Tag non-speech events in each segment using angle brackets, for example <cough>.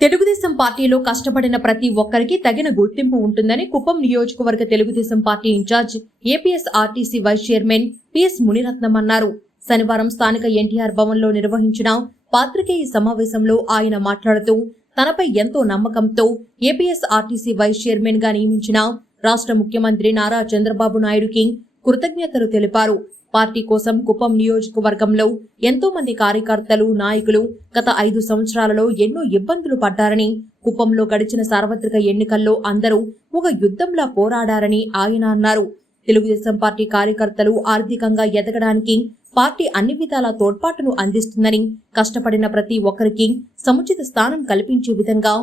తెలుగుదేశం పార్టీలో కష్టపడిన ప్రతి ఒక్కరికి తగిన గుర్తింపు ఉంటుందని కుప్పం నియోజకవర్గ Telugu Desam party incharge APS RTC vice chairman PS Muniratnam అన్నారు. శనివారం స్థానిక ఎన్టీఆర్ భవన్లో నిర్వహించిన పాత్రికేయ సమావేశంలో ఆయన మాట్లాడుతూ తనపై ఎంతో నమ్మకంతో ఏపీఎస్ ఆర్టీసీ వైస్ చైర్మన్గా నియమించిన రాష్ట్ర ముఖ్యమంత్రి నారా చంద్రబాబు నాయుడుకి కృతజ్ఞతలు తెలిపారు. పార్టీ కోసం కుప్పం నియోజకవర్గంలో ఎంతో మంది కార్యకర్తలు నాయకులు గత ఐదు సంవత్సరాలలో ఎన్నో ఇబ్బందులు పడ్డారని కుప్పంలో గడిచిన సార్వత్రిక ఎన్నికల్లో అందరూ ఒక యుద్ధంలా పోరాడారని ఆయన అన్నారు. తెలుగుదేశం పార్టీ కార్యకర్తలు ఆర్థికంగా ఎదగడానికి పార్టీ అన్ని విధాల తోడ్పాటును అందిస్తుందని కష్టపడిన ప్రతి ఒక్కరికి సముచిత స్థానం కల్పించే విధంగా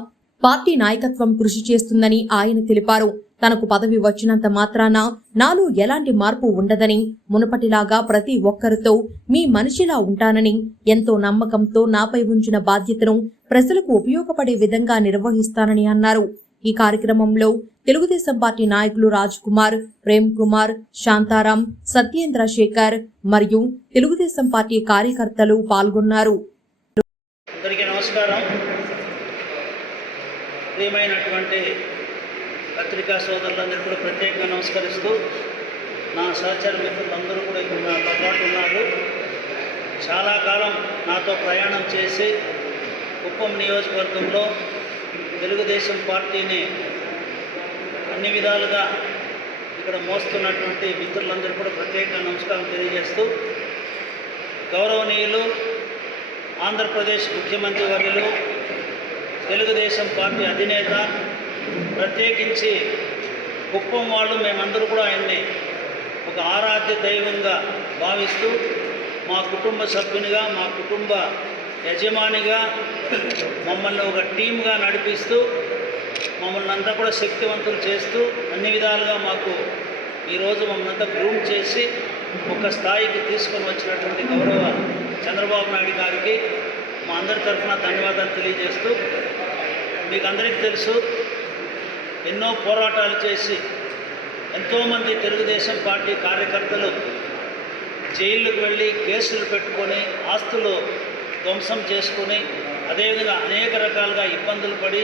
పార్టీ నాయకత్వం కృషి చేస్తుందని ఆయన తెలిపారు. తనకు పదవి వచ్చినంత మాత్రాన నాలో ఎలాంటి మార్పు ఉండదని మునుపటిలాగా ప్రతి ఒక్కరితో మీ మనిషిలా ఉంటానని ఎంతో నమ్మకంతో నాపై ఉంచిన బాధ్యతను ప్రజలకు ఉపయోగపడే విధంగా నిర్వహిస్తానని అన్నారు. ఈ కార్యక్రమంలో తెలుగుదేశం పార్టీ నాయకులు రాజ్ కుమార్ ప్రేమ్ కుమార్ శాంతారాం సత్యేంద్ర శేఖర్ మరియు తెలుగుదేశం పార్టీ కార్యకర్తలు పాల్గొన్నారు. నమస్కారం. ప్రియమైనటువంటి పత్రికా సోదరులందరూ కూడా ప్రత్యేకంగా నమస్కరిస్తూ నా సహచర మిత్రులందరూ కూడా ఇప్పుడు నాతో పాటు ఉన్నారు. చాలా కాలం నాతో ప్రయాణం చేసి కుప్పం నియోజకవర్గంలో తెలుగుదేశం పార్టీని అన్ని విధాలుగా ఇక్కడ మోస్తున్నటువంటి మిత్రులందరూ కూడా ప్రత్యేకంగా నమస్కారం తెలియజేస్తూ గౌరవనీయులు ఆంధ్రప్రదేశ్ ముఖ్యమంత్రి వర్యులు తెలుగుదేశం పార్టీ అధినేత ప్రత్యేకించి కుప్పం వాళ్ళు మేమందరూ కూడా ఆయన్ని ఒక ఆరాధ్య దైవంగా భావిస్తూ మా కుటుంబ సభ్యునిగా మా కుటుంబ యజమానిగా మమ్మల్ని ఒక టీమ్గా నడిపిస్తూ మమ్మల్ని అంతా కూడా శక్తివంతులు చేస్తూ అన్ని విధాలుగా మాకు ఈరోజు మమ్మల్ని అంతా గ్రూమ్ చేసి ఒక స్థాయికి తీసుకొని వచ్చినటువంటి గౌరవ చంద్రబాబు నాయుడు గారికి మా అందరి తరఫున ధన్యవాదాలు తెలియజేస్తూ మీకు అందరికీ తెలుసు ఎన్నో పోరాటాలు చేసి ఎంతోమంది తెలుగుదేశం పార్టీ కార్యకర్తలు జైళ్ళకు వెళ్ళి కేసులు పెట్టుకొని ఆస్తులు ధ్వంసం చేసుకొని అదేవిధంగా అనేక రకాలుగా ఇబ్బందులు పడి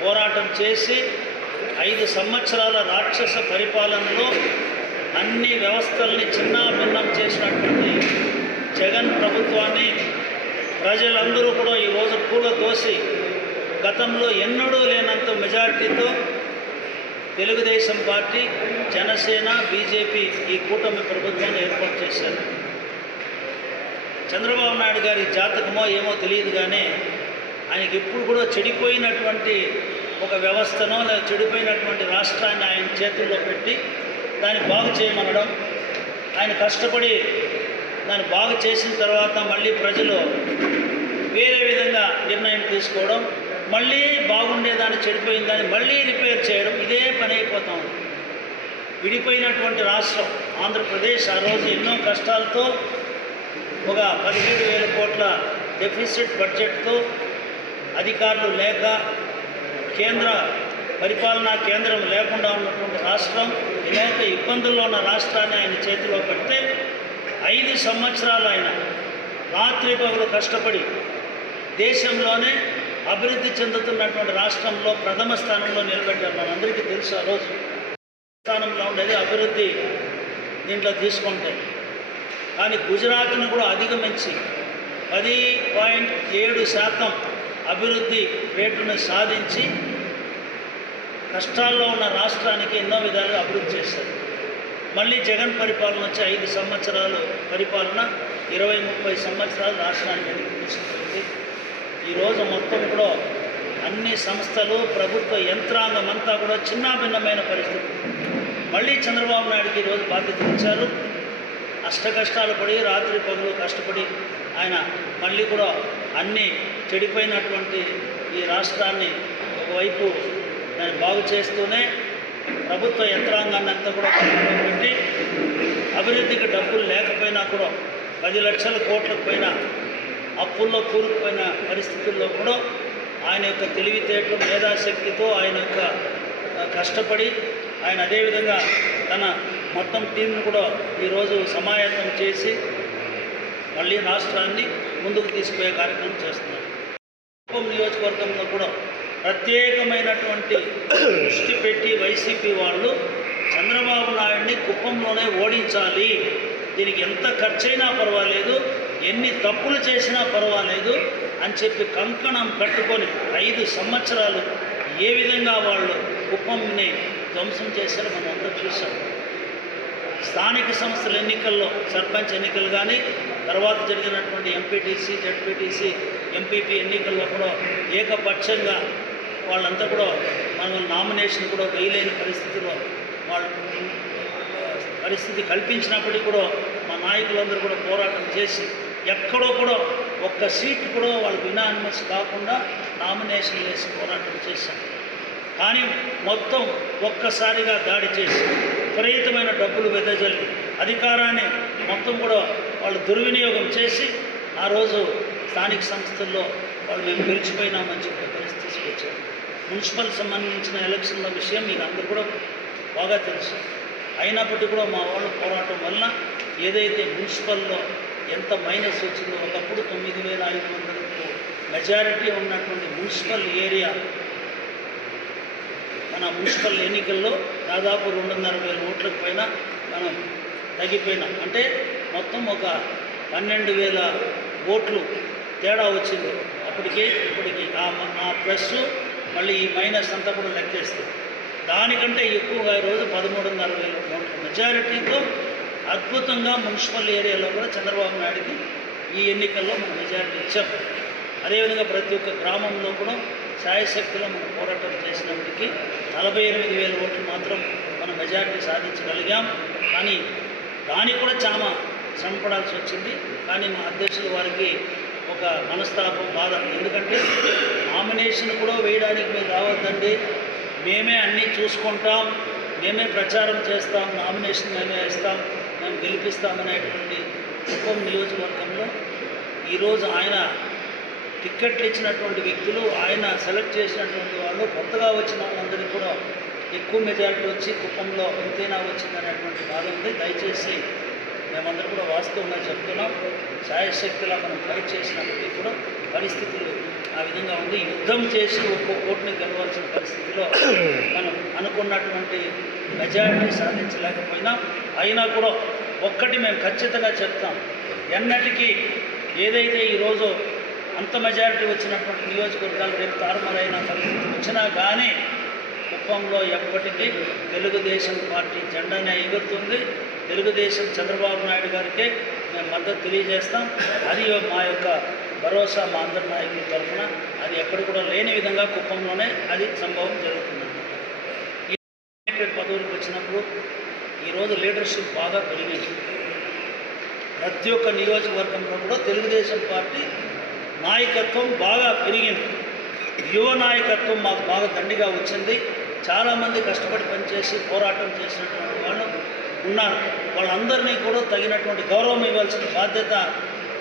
పోరాటం చేసి ఐదు సంవత్సరాల రాక్షస పరిపాలనలో అన్ని వ్యవస్థల్ని చిన్నాభిన్నం చేసినటువంటి జగన్ ప్రభుత్వాన్ని ప్రజలందరూ కూడా ఈరోజు పూల తోసి గతంలో ఎన్నడూ లేనంత మెజార్టీతో తెలుగుదేశం పార్టీ జనసేన బీజేపీ ఈ కూటమి ప్రభుత్వాన్ని ఏర్పాటు చేశారు. చంద్రబాబు నాయుడు గారి జాతకమో ఏమో తెలియదు కానీ ఆయనకి ఎప్పుడు కూడా చెడిపోయినటువంటి ఒక వ్యవస్థనో లేదా చెడిపోయినటువంటి రాష్ట్రాన్ని ఆయన చేతుల్లో పెట్టి దాన్ని బాగు చేయమనడం ఆయన కష్టపడి దాన్ని బాగు చేసిన తర్వాత మళ్ళీ ప్రజలు వేరే విధంగా నిర్ణయం తీసుకోవడం మళ్ళీ బాగుండేదాన్ని చెడిపోయిందని మళ్ళీ రిపేర్ చేయడం ఇదే పని అయిపోతా. ఉంది విడిపోయినటువంటి రాష్ట్రం ఆంధ్రప్రదేశ్ ఆ రోజు ఎన్నో కష్టాలతో ఒక పదిహేడు వేల కోట్ల డెఫిసిట్ బడ్జెట్తో అధికారులు లేక కేంద్ర పరిపాలనా కేంద్రం లేకుండా ఉన్నటువంటి రాష్ట్రం అనేక ఇబ్బందుల్లో ఉన్న రాష్ట్రాన్ని ఆయన చేతిలో పెడితే ఐదు సంవత్సరాలు ఆయన రాత్రి పగలు కష్టపడి దేశంలోనే అభివృద్ధి చెందుతున్నటువంటి రాష్ట్రంలో ప్రథమ స్థానంలో నిలబెట్టారు మనందరికీ తెలుసు ఆ రోజు. స్థానంలో ఉండేది అభివృద్ధి దీంట్లో తీసుకుంటే. కానీ గుజరాత్ను కూడా అధిగమించి పది పాయింట్ ఏడు శాతం అభివృద్ధి రేటును సాధించి కష్టాల్లో ఉన్న రాష్ట్రానికి ఎన్నో విధాలుగా అభివృద్ధి చేశారు. మళ్ళీ జగన్ పరిపాలన వచ్చి ఐదు సంవత్సరాలు పరిపాలన ఇరవై ముప్పై సంవత్సరాలు రాష్ట్రానికి వెనక్కి తీసుకుంటుంది ఈరోజు మొత్తం కూడా అన్ని సంస్థలు ప్రభుత్వ యంత్రాంగం అంతా కూడా చిన్నాభిన్నమైన పరిస్థితి. మళ్ళీ చంద్రబాబు నాయుడుకి ఈరోజు బాధ్యత ఇచ్చారు. అష్ట కష్టాలు పడి రాత్రి పగులు కష్టపడి ఆయన మళ్ళీ కూడా అన్ని చెడిపోయినటువంటి ఈ రాష్ట్రాన్ని ఒకవైపు దాన్ని బాగు చేస్తూనే ప్రభుత్వ యంత్రాంగాన్ని అంతా కూడా పెట్టి అభివృద్ధికి డబ్బులు లేకపోయినా కూడా పది లక్షల కోట్లకు పైన అప్పుల్లో కూరుకుపోయిన పరిస్థితుల్లో కూడా ఆయన యొక్క తెలివితేటలు మేధాశక్తితో ఆయన యొక్క కష్టపడి ఆయన అదేవిధంగా తన మొత్తం టీంను కూడా ఈరోజు సమాయత్తం చేసి మళ్ళీ రాష్ట్రాన్ని ముందుకు తీసుకుపోయే కార్యక్రమం చేస్తున్నారు. కుప్పం నియోజకవర్గంలో కూడా ప్రత్యేకమైనటువంటి దృష్టి పెట్టి వైసీపీ వాళ్ళు చంద్రబాబు నాయుడిని కుప్పంలోనే ఓడించాలి దీనికి ఎంత ఖర్చైనా పర్వాలేదు ఎన్ని తప్పులు చేసినా పర్వాలేదు అని చెప్పి కంకణం కట్టుకొని ఐదు సంవత్సరాలు ఏ విధంగా వాళ్ళు కుప్పంని ధ్వంసం చేశారో మనం అంతా చూసాం స్థానిక సంస్థల ఎన్నికల్లో సర్పంచ్ ఎన్నికలు కానీ తర్వాత జరిగినటువంటి ఎంపీటీసీ జడ్పీటీసీ ఎంపీపీ ఎన్నికల్లో కూడా ఏకపక్షంగా వాళ్ళంతా కూడా మనం నామినేషన్ కూడా వేయలేని పరిస్థితిలో వాళ్ళు పరిస్థితి కల్పించినప్పటికీ కూడా మా నాయకులందరూ కూడా పోరాటం చేసి ఎక్కడో కూడా ఒక్క సీట్ కూడా వాళ్ళకి యునానిమస్ కాకుండా నామినేషన్ వేసి పోరాటం చేశారు. కానీ మొత్తం ఒక్కసారిగా దాడి చేసి విపరీతమైన డబ్బులు వెదజల్లి అధికారాన్ని మొత్తం కూడా వాళ్ళు దుర్వినియోగం చేసి ఆ రోజు స్థానిక సంస్థల్లో వాళ్ళు మేము గెలిచిపోయినామని చెప్పే పరిస్థితి తీసుకొచ్చారు. మున్సిపల్ సంబంధించిన ఎలక్షన్ల విషయం మీకు అందరూ కూడా బాగా తెలుసు. అయినప్పటికీ కూడా మా వాళ్ళు పోరాటం వల్ల ఏదైతే మున్సిపల్లో ఎంత మైనస్ వచ్చిందో ఒకప్పుడు తొమ్మిది వేల ఐదు వందలకు మెజారిటీ ఉన్నటువంటి మున్సిపల్ ఏరియా మన మున్సిపల్ ఎన్నికల్లో దాదాపు రెండున్నర వేల ఓట్లకు పైన మనం తగ్గిపోయినాం. అంటే మొత్తం ఒక పన్నెండు వేల ఓట్లు తేడా వచ్చింది. అప్పటికి ఇప్పటికి ఆ మ- ప్లస్ మళ్ళీ ఈ మైనస్ అంతా కూడా లెక్కేస్తే దానికంటే ఎక్కువగా ఈరోజు పదమూడున్నర వేల ఓట్లు. మెజారిటీతో అద్భుతంగా మున్సిపల్ ఏరియాలో కూడా చంద్రబాబు నాయుడుకి ఈ ఎన్నికల్లో మనం మెజారిటీ ఇచ్చాం. అదేవిధంగా ప్రతి ఒక్క గ్రామంలో కూడా శాయశక్తిలో మనం పోరాటం చేసినప్పటికీ నలభై ఎనిమిది వేల ఓట్లు మాత్రం మనం మెజారిటీ సాధించగలిగాం. కానీ దానికి కూడా చాలా శ్రమపడాల్సి వచ్చింది. కానీ మా అధ్యక్షులు వారికి ఒక మనస్తాపం బాధ. ఎందుకంటే నామినేషన్ కూడా వేయడానికి మీరు రావద్దండి. మేమే అన్నీ చూసుకుంటాం. మేమే ప్రచారం చేస్తాం. నామినేషన్ మేమే వేస్తాం. మనం గెలిపిస్తామనేటువంటి కుప్పం నియోజకవర్గంలో ఈరోజు ఆయన టిక్కెట్లు ఇచ్చినటువంటి వ్యక్తులు ఆయన సెలెక్ట్ చేసినటువంటి వాళ్ళు కొత్తగా వచ్చిన వాళ్ళందరికీ కూడా ఎక్కువ మెజారిటీ వచ్చి కుప్పంలో ఎంతైనా వచ్చిందనేటువంటి బాధ ఉంది. దయచేసి మేమందరూ కూడా వాస్తవంగా చెప్తున్నాం. శాయశక్తిలా మనం ఫైట్ చేసినప్పటికీ కూడా పరిస్థితులు ఆ విధంగా ఉంది. యుద్ధం చేసి ఒక్కో ఓటుని గెలవాల్సిన పరిస్థితిలో మనం అనుకున్నటువంటి మెజారిటీ సాధించలేకపోయినా అయినా కూడా ఒక్కటి మేము ఖచ్చితంగా చెప్తాం. ఎన్నటికీ ఏదైతే ఈరోజు అంత మెజారిటీ వచ్చినటువంటి నియోజకవర్గాలు రేపు తారుమారైన పరిస్థితి వచ్చినా కానీ కుప్పంలో ఎప్పటికీ తెలుగుదేశం పార్టీ జెండానే ఎగురుతుంది. తెలుగుదేశం చంద్రబాబు నాయుడు గారికే మేము మద్దతు తెలియజేస్తాం. అది మా యొక్క భరోసా మా అందరి నాయకుల తరఫున. అది ఎక్కడ కూడా లేని విధంగా కుప్పంలోనే అది సంభవం జరుగుతుంది పదవులకు వచ్చినప్పుడు ఈరోజు లీడర్షిప్ బాగా పెరిగింది. ప్రతి ఒక్క నియోజకవర్గంలో కూడా తెలుగుదేశం పార్టీ నాయకత్వం బాగా పెరిగింది. యువ నాయకత్వం మాకు బాగా దండిగా వచ్చింది. చాలామంది కష్టపడి పనిచేసి పోరాటం చేసినటువంటి వాళ్ళు ఉన్నారు. వాళ్ళందరినీ కూడా తగినటువంటి గౌరవం ఇవ్వాల్సిన బాధ్యత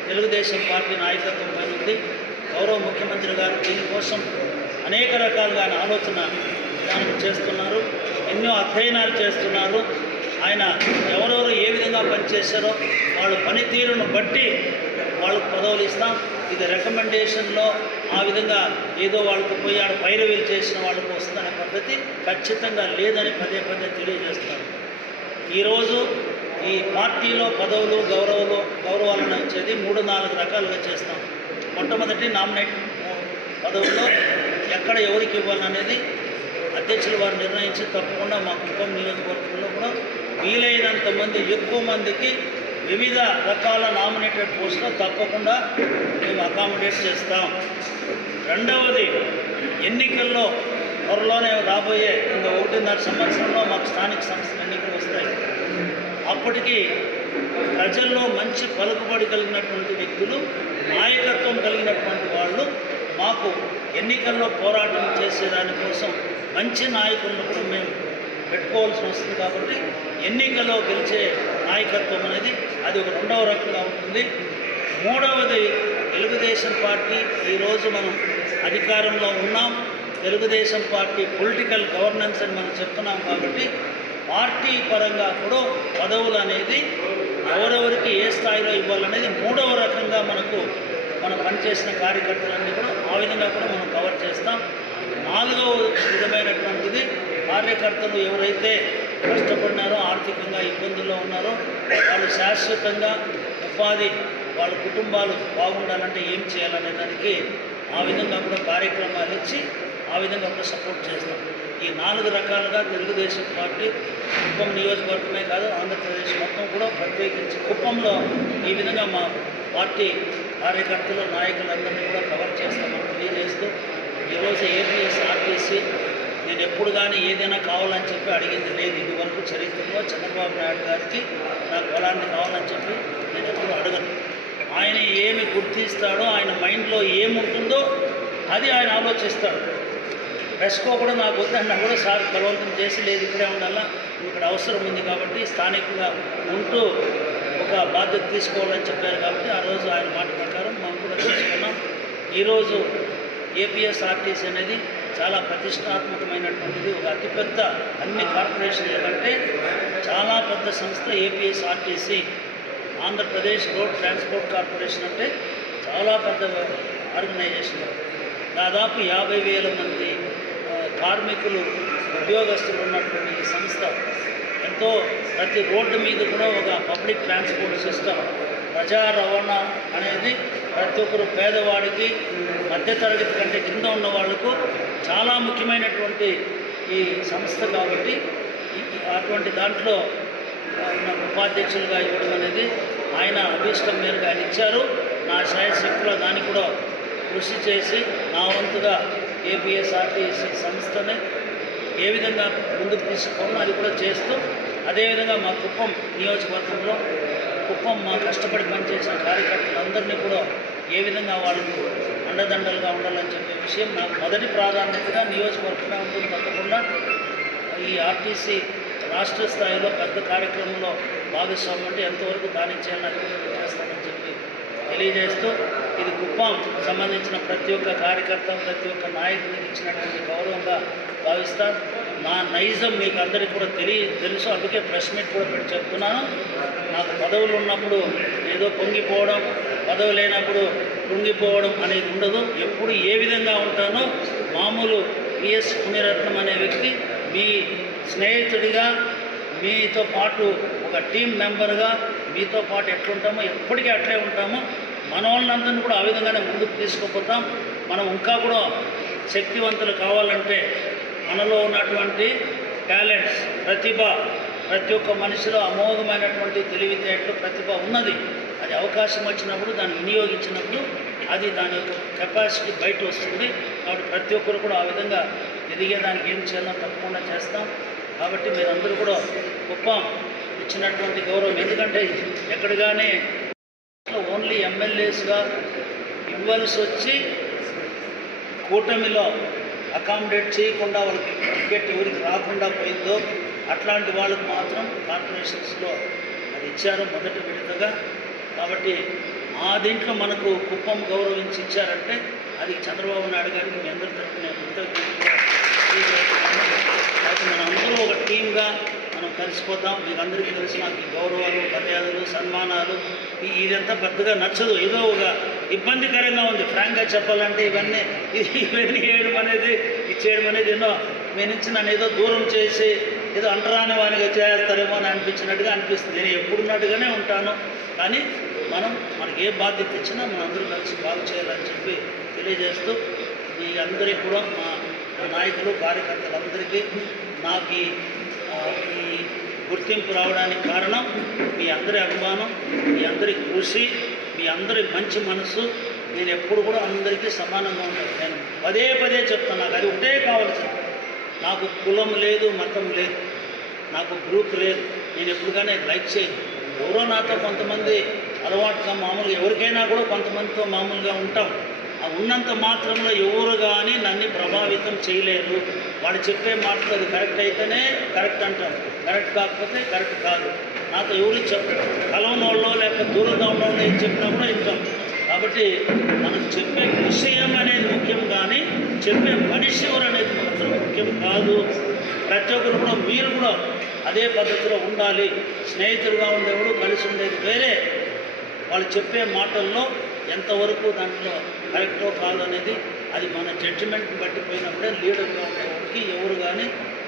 తెలుగుదేశం పార్టీ నాయకత్వం పైన ఉంది. గౌరవ ముఖ్యమంత్రి గారు దీనికోసం అనేక రకాలుగా ఆయన ఆలోచన చేస్తున్నారు. ఎన్నో అధ్యయనాలు చేస్తున్నారు. ఆయన ఎవరెవరు ఏ విధంగా పనిచేశారో వాళ్ళ పనితీరును బట్టి వాళ్ళకు పదవులు ఇస్తాం. ఇది రికమెండేషన్లో ఆ విధంగా ఏదో వాళ్ళకు పోయి ఆడ పైరవీలు చేసిన వాళ్ళకు వస్తుందనే పద్ధతి ఖచ్చితంగా లేదని పదే పదే తెలియజేస్తారు ఈరోజు ఈ పార్టీలో పదవులు గౌరవాలు గౌరవాలను వచ్చేది మూడు నాలుగు రకాలుగా చేస్తాం. మొట్టమొదటి నామినేట్ పదవుల్లో ఎక్కడ ఎవరికి ఇవ్వాలనేది అధ్యక్షులు వారు నిర్ణయించి తప్పకుండా మా కుటుంబం నియోజకవర్గంలో కూడా వీలైనంత మంది ఎక్కువ మందికి వివిధ రకాల నామినేటెడ్ పోస్టులు తప్పకుండా మేము అకామిడేట్ చేస్తాం. రెండవది ఎన్నికల్లో త్వరలోనే రాబోయే ఇంకా ఒకటిన్నర సంవత్సరంలో మాకు స్థానిక సంస్థల ఎన్నికలు వస్తాయి. అప్పటికి ప్రజల్లో మంచి పలుకుబడి కలిగినటువంటి వ్యక్తులు నాయకత్వం కలిగినటువంటి వాళ్ళు మాకు ఎన్నికల్లో పోరాటం చేసేదానికోసం మంచి నాయకులను కూడా మేము పెట్టుకోవాల్సి వస్తుంది కాబట్టి ఎన్నికల్లో గెలిచే నాయకత్వం అనేది అది ఒక రెండవ రకంగా ఉంటుంది. మూడవది తెలుగుదేశం పార్టీ. ఈరోజు మనం అధికారంలో ఉన్నాం. తెలుగుదేశం పార్టీ పొలిటికల్ గవర్నెన్స్ అని మనం చెప్తున్నాం కాబట్టి పార్టీ పరంగా కూడా పదవులు అనేది ఎవరెవరికి ఏ స్థాయిలో ఇవ్వాలనేది మూడవ రకంగా మనకు మనం పనిచేసిన కార్యకర్తలన్నీ కూడా ఆ విధంగా కూడా మనం కవర్ చేస్తాం. నాలుగవ విధమైనటువంటిది కార్యకర్తలు ఎవరైతే కష్టపడినారో ఆర్థికంగా ఇబ్బందుల్లో ఉన్నారో వాళ్ళు శాశ్వతంగా ఉపాధి వాళ్ళ కుటుంబాలు బాగుండాలంటే ఏం చేయాలనే దానికి ఆ విధంగా కూడా కార్యక్రమాలు ఇచ్చి ఆ విధంగా కూడా సపోర్ట్ చేస్తాం. ఈ నాలుగు రకాలుగా తెలుగుదేశం పార్టీ కుప్పం నియోజకవర్గమే కాదు ఆంధ్రప్రదేశ్ మొత్తం కూడా ప్రత్యేకించి కుప్పంలో ఈ విధంగా మా పార్టీ కార్యకర్తలు నాయకులందరినీ కూడా కవర్ చేస్తామని తెలియజేస్తూ ఈరోజు ఏపీఎస్ ఆర్టీసీ నేను ఎప్పుడు కానీ ఏదైనా కావాలని చెప్పి అడిగింది లేదు. ఇదివరకు చరిత్రలో చంద్రబాబు నాయుడు గారికి నాకు పొలాన్ని కావాలని చెప్పి నేను ఎప్పుడు అడగను. ఆయన ఏమి గుర్తిస్తాడో ఆయన మైండ్లో ఏముంటుందో అది ఆయన ఆలోచిస్తాడు. రెస్కో కూడా నాకు వద్దన్నా కూడా సార్ బలవంతం చేసి లేదు ఇక్కడే ఉండాలా ఇక్కడ అవసరం ఉంది కాబట్టి స్థానికంగా ఉంటూ ఒక బాధ్యత తీసుకోవాలని చెప్పారు కాబట్టి ఆ రోజు ఆయన మాట ప్రకారం మనం కూడా తీసుకున్నాం. ఈరోజు ఏపీఎస్ఆర్టీసీ అనేది చాలా ప్రతిష్టాత్మకమైనటువంటిది ఒక అతిపెద్ద అన్ని కార్పొరేషన్ల కంటే చాలా పెద్ద సంస్థ APSRTC. Andhra Pradesh road transport corporation అంటే చాలా పెద్ద ఆర్గనైజేషన్. దాదాపు యాభై వేల మంది కార్మికులు ఉద్యోగస్తులు ఉన్నటువంటి ఈ సంస్థ. ఎంతో ప్రతి రోడ్డు మీద కూడా ఒక పబ్లిక్ ట్రాన్స్పోర్ట్ సిస్టమ్ ప్రజా రవాణా అనేది ప్రతి ఒక్కరు పేదవాడికి మధ్యతరగతి కంటే కింద ఉన్న వాళ్ళకు చాలా ముఖ్యమైనటువంటి ఈ సంస్థ కాబట్టి అటువంటి దాంట్లో నాకు ఉపాధ్యక్షులుగా ఇవ్వడం అనేది ఆయన అభీష్టం మేరకు ఆయన ఇచ్చారు. నా శాయశక్తిలో దాన్ని కూడా కృషి చేసి నా వంతుగా ఏపీఎస్ఆర్టీసీ సంస్థని ఏ విధంగా ముందుకు తీసుకోవాలో అది కూడా చేస్తూ అదేవిధంగా మా కుప్పం నియోజకవర్గంలో కుప్పం మా కష్టపడి పనిచేసిన కార్యకర్తలందరినీ కూడా ఏ విధంగా వాళ్ళకు అండదండలుగా ఉండాలని చెప్పే విషయం నాకు మొదటి ప్రాధాన్యతగా నియోజకవర్గంగా ఉంటుంది. తప్పకుండా ఈ ఆర్టీసీ రాష్ట్ర స్థాయిలో పెద్ద కార్యక్రమంలో భాగస్వామ్యం అంటే ఎంతవరకు దాని చేయాలని చేస్తానని చెప్పి తెలియజేస్తూ ఇది కుప్పం సంబంధించిన ప్రతి ఒక్క కార్యకర్త ప్రతి ఒక్క నాయకునికి ఇచ్చినటువంటి గౌరవంగా భావిస్తాను. నా నైజం మీకు అందరికీ కూడా తెలియ తెలుసు. అందుకే ప్రెస్ మీట్ కూడా పెట్టి చెప్తున్నాను. నాకు పదవులు ఉన్నప్పుడు ఏదో పొంగిపోవడం పదవి లేనప్పుడు కృంగిపోవడం అనేది ఉండదు. ఎప్పుడు ఏ విధంగా ఉంటానో మామూలు పిఎస్ పుణ్యరత్నం అనే వ్యక్తి మీ స్నేహితుడిగా మీతో పాటు ఒక టీం మెంబర్గా మీతో పాటు ఎట్లుంటామో ఎప్పటికీ అట్లే ఉంటాము. మన వాళ్ళందరినీ కూడా ఆ విధంగానే ముందుకు తీసుకుపోతాం. మనం ఇంకా కూడా శక్తివంతులు కావాలంటే మనలో ఉన్నటువంటి టాలెంట్స్ ప్రతిభ ప్రతి ఒక్క మనిషిలో అమోఘమైనటువంటి తెలివితేటలు ప్రతిభ ఉన్నది. అది అవకాశం వచ్చినప్పుడు దాన్ని వినియోగించినప్పుడు అది దాని యొక్క కెపాసిటీ బయట వస్తుంది. కాబట్టి ప్రతి ఒక్కరు కూడా ఆ విధంగా ఎదిగేదానికి ఏం చేయాలో తప్పకుండా చేస్తాం. కాబట్టి మీరందరూ కూడా గొప్ప ఇచ్చినటువంటి గౌరవం. ఎందుకంటే ఎక్కడగానే ఓన్లీ ఎమ్మెల్యేస్గా ఇవ్వాల్సి వచ్చి కూటమిలో అకామిడేట్ చేయకుండా వాళ్ళకి టికెట్ ఎవరికి రాకుండా పోయిందో అట్లాంటి వాళ్ళకు మాత్రం కార్పొరేషన్స్లో అది ఇచ్చారు మొదటి విడతగా. కాబట్టి ఆ దీంట్లో మనకు కుప్పం గౌరవించి ఇచ్చారంటే అది చంద్రబాబు నాయుడు గారికి మీ అందరి తరఫున నేను కృతజ్ఞతలు తెలియజేస్తున్నాను. మనం అందరూ ఒక టీమ్గా మనం కలిసిపోతాం. మీకు అందరికీ తెలిసి నాకు గౌరవాలు మర్యాదలు సన్మానాలు ఇదంతా పెద్దగా నచ్చదు. ఏదో ఒక ఇబ్బందికరంగా ఉంది. ఫ్రాంక్గా చెప్పాలంటే ఇవన్నీ <laughs> ఇవన్నీ చేయడం అనేది ఇచ్చేయడం అనేది ఎన్నో మీ నుంచి నన్ను ఏదో దూరం చేసి ఏదో అంటరాని వానిగా చేస్తారేమో అని అనిపించినట్టుగా అనిపిస్తుంది. నేను ఎప్పుడున్నట్టుగానే ఉంటాను. కానీ మనం మనకి ఏ బాధ్యత ఇచ్చినా మనం అందరూ కలిసి బాగు చేయాలని చెప్పి తెలియజేస్తూ మీ అందరికీ కూడా మా నాయకులు కార్యకర్తలందరికీ నాకు ఈ ఈ గుర్తింపు రావడానికి కారణం మీ అందరి అభిమానం మీ అందరి కృషి మీ అందరి మంచి మనసు నేను ఎప్పుడు కూడా అందరికీ సమానంగా ఉంటాను. నేను పదే పదే చెప్తాను నాకు అది ఒకటే కావాల్సింది నాకు కులం లేదు మతం లేదు నాకు గ్రూప్ లేదు నేను ఎప్పుడుగానే లైక్ చేయను. ఎవరో నాతో కొంతమంది అలవాటుగా మామూలుగా ఎవరికైనా కూడా కొంతమందితో మామూలుగా ఉంటాం. ఆ ఉన్నంత మాత్రంలో ఎవరు కానీ నన్ను ప్రభావితం చేయలేరు. వాడు చెప్పే మాటలు అది కరెక్ట్ అయితేనే కరెక్ట్ అంటాం కరెక్ట్ కాకపోతే కరెక్ట్ కాదు. నాతో ఎవరు చెప్పరు కలంలో లేక దూరంగా ఉన్నోళ్ళు ఏం చెప్పినా కూడా వింటాం కాబట్టి మనం చెప్పే విషయం అనేది ముఖ్యం కానీ చెప్పే మనిషి ఎవరు అనేది మాత్రం ముఖ్యం కాదు. ప్రతి ఒక్కరు కూడా మీరు కూడా అదే పద్ధతిలో ఉండాలి. స్నేహితులుగా ఉండేవాడు కలిసి ఉండేది వేరే. వాళ్ళు చెప్పే మాటల్లో ఎంతవరకు దాంట్లో కరెక్టో కాదు అనేది అది మన జడ్జిమెంట్ బట్టి పోయినప్పుడే లీడర్గా ఉండేవాడికి ఎవరు కానీ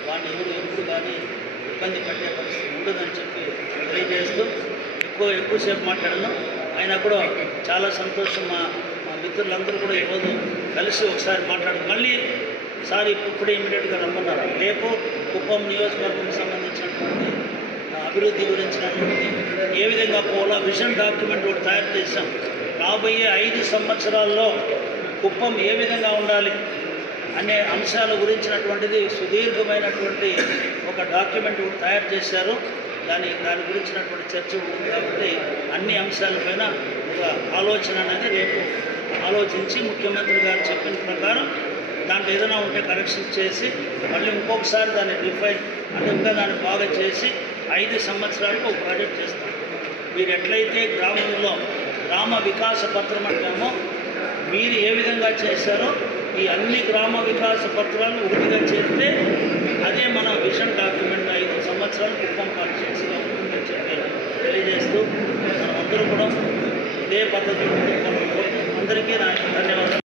వాడిని ఎవరు ఎప్పుడు కానీ ఇబ్బంది పెట్టే పరిస్థితి ఉండదని చెప్పి తెలియజేస్తూ ఎక్కువ ఎక్కువసేపు మాట్లాడను అయినా కూడా చాలా సంతోషం. మా మా మిత్రులందరూ కూడా ఈరోజు కలిసి ఒకసారి మాట్లాడు మళ్ళీ సార్ ఇప్పుడే ఇమీడియట్గా రమ్మన్నారు. రేపు కుప్పం నియోజకవర్గం సంబంధించినటువంటి అభివృద్ధి గురించినటువంటి ఏ విధంగా పోవాలో విజన్ డాక్యుమెంట్ ఒకటి తయారు చేశాం. రాబోయే ఐదు సంవత్సరాల్లో కుప్పం ఏ విధంగా ఉండాలి అనే అంశాల గురించినటువంటిది సుదీర్ఘమైనటువంటి ఒక డాక్యుమెంట్ ఒకటి తయారు చేశారు. దాని దాని గురించినటువంటి చర్చ ఉంటుంది కాబట్టి అన్ని అంశాలపైన ఒక ఆలోచన అనేది రేపు ఆలోచించి ముఖ్యమంత్రి గారు చెప్పిన ప్రకారం దాంట్లో ఏదైనా ఉంటే కరెక్షన్ చేసి మళ్ళీ ఇంకొకసారి దాన్ని రిఫైన్ అంటే ఇంకా దాన్ని బాగా చేసి ఐదు సంవత్సరాలకు ఒక ప్రాజెక్ట్ చేస్తాం. మీరు ఎట్లయితే గ్రామంలో గ్రామ వికాస పత్రం అంటామో మీరు ఏ విధంగా చేశారో ఈ అన్ని గ్రామ వికాస పత్రాలు ఒకటిగా చేస్తే అదే మన విషన్ డాక్యుమెంట్ ఐదు సంవత్సరాలు కుప్పం కాన్స్టిట్యూన్సీగా తెలియజేస్తూ మనం అందరూ కూడా ఇదే పద్ధతిలో అందరికీ నా ధన్యవాదాలు.